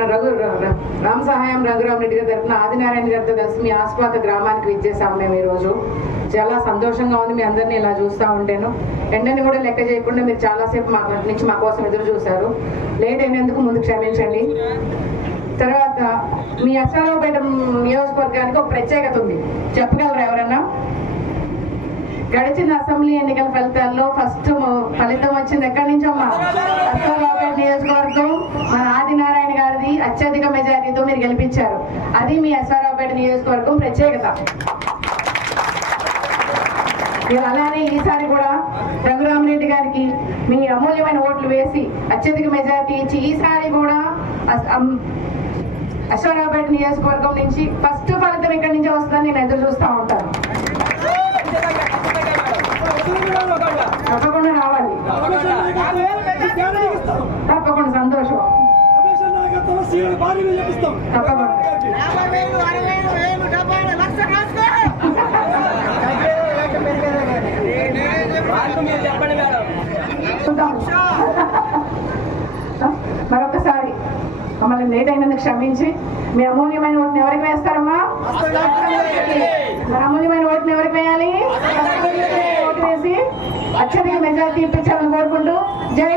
రామ్ సహాయం రఘురామరెడ్డి గారి తరఫున ఆదినారాయణ గారితో కలిసి మీ ఆస్పాత గ్రామానికి విచ్చేసాము మేము ఈరోజు. చాలా సంతోషంగా ఉంది మీ అందరినీ ఇలా చూస్తూ ఉంటేను. ఎండని కూడా లెక్క చేయకుండా మీరు చాలాసేపు మా కోసం ఎదురు చూశారు. లేట్ అయినందుకు ముందు క్షమించండి. తర్వాత మీ అశ్వారావుపేట నియోజకవర్గానికి ఒక ప్రత్యేకత ఉంది, చెప్పగలరా ఎవరన్నా? గడిచిన అసెంబ్లీ ఎన్నికల ఫలితాల్లో ఫస్ట్ ఫలితం వచ్చింది ఎక్కడి నుంచమ్మా? అశ్వారావుపేట నియోజకవర్గం మన ఆదినారాయణ గారిది అత్యధిక మెజారిటీతో మీరు గెలిపించారు. అది మీ అశ్వారావుపేట నియోజకవర్గం ప్రత్యేకత. మీరు అలానే ఈసారి కూడా రఘురామరెడ్డి గారికి మీ అమూల్యమైన ఓట్లు వేసి అత్యధిక మెజారిటీ ఇచ్చి ఈసారి కూడా అశ్వారావుపేట నియోజకవర్గం నుంచి ఫస్ట్ ఫలితం ఇక్కడి నుంచే వస్తుందని నేను ఎదురు చూస్తూ ఉంటాను. తప్పకుండా రావాలి, తప్పకుండా సంతోషం, తప్పకుండా. మరొకసారి మమ్మల్ని లేట్ అయినందుకు క్షమించి మీ అమూల్యమైన ఓటుని ఎవరికి వేస్తారమ్మా? అమూల్యమైన ఓటుని ఎవరికి వేయాలి? ఓటు వేసి అత్యధిక మెజారిటీ ఇప్పించాలని కోరుకుంటూ జై